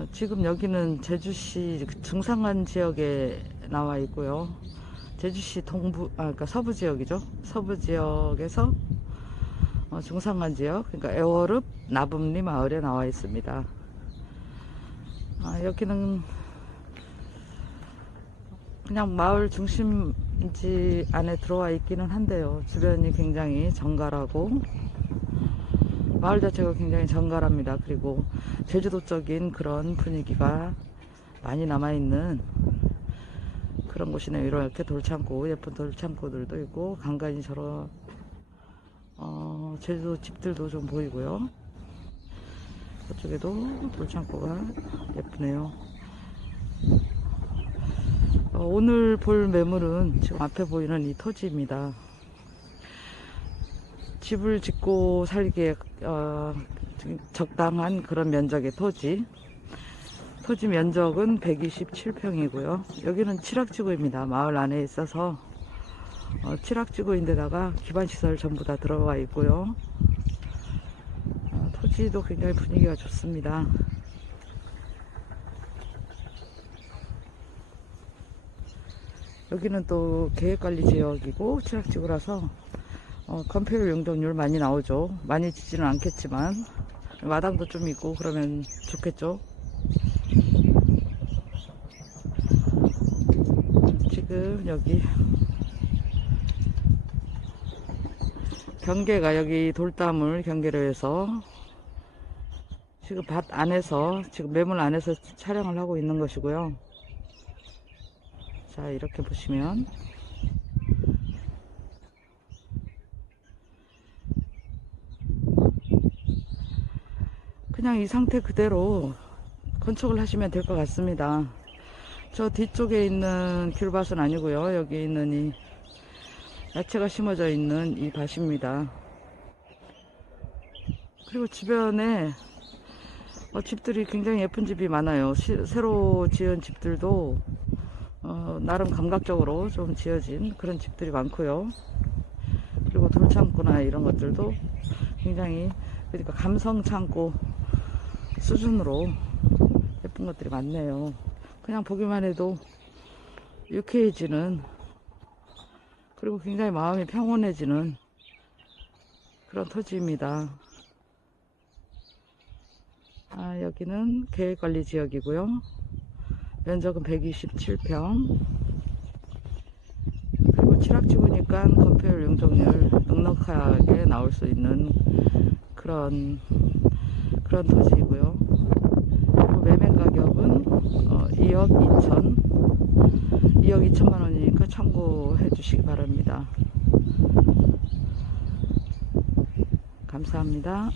어, 지금 여기는 제주시 중산간 지역에 나와 있고요. 제주시 동부, 아, 그러니까 서부 지역이죠. 서부 지역에서 어, 중산간 지역, 그러니까 애월읍 나분리 마을에 나와 있습니다. 아, 여기는 그냥 마을 중심지 안에 들어와 있기는 한데요. 주변이 굉장히 정갈하고 마을 자체가 굉장히 정갈합니다. 그리고 제주도적인 그런 분위기가 많이 남아있는 그런 곳이네요. 이렇게 돌창고, 예쁜 돌창고들도 있고, 간간히 저런, 어, 제주도 집들도 좀 보이고요. 저쪽에도 돌창고가 예쁘네요. 어, 오늘 볼 매물은 지금 앞에 보이는 이 토지입니다. 집을 짓고 살기에 어, 적당한 그런 면적의 토지. 토지 면적은 127평이고요. 여기는 칠학지구입니다. 마을 안에 있어서 어, 칠학지구인데다가 기반시설 전부 다 들어와 있고요. 어, 토지도 굉장히 분위기가 좋습니다. 여기는 또 계획관리 지역이고 칠학지구라서 어, 건폐율 용적률 많이 나오죠. 많이 지지는 않겠지만 마당도 좀 있고 그러면 좋겠죠. 지금 여기 경계가 여기 돌담을 경계로 해서 지금 밭 안에서 지금 매물 안에서 촬영을 하고 있는 것이고요. 자 이렇게 보시면 그냥 이 상태 그대로 건축을 하시면 될 것 같습니다. 저 뒤쪽에 있는 귤밭은 아니고요. 여기 있는 이 야채가 심어져 있는 이 밭입니다. 그리고 주변에 어, 집들이 굉장히 예쁜 집이 많아요. 시- 새로 지은 집들도 어, 나름 감각적으로 좀 지어진 그런 집들이 많고요. 그리고 돌 창고나 이런 것들도 굉장히 그러니까 감성 창고 수준으로 예쁜 것들이 많네요. 그냥 보기만 해도 유쾌해지는 그리고 굉장히 마음이 평온해지는 그런 토지입니다. 아, 여기는 계획관리 지역이고요. 면적은 127평. 그리고 칠학지구니까 건폐율 용적률 넉넉하게 나올 수 있는 그런 그런 토지이고요. 그리고 매매 가격은 어, 2억 2천 2억 2천만 원이니까 참고해 주시기 바랍니다. 감사합니다.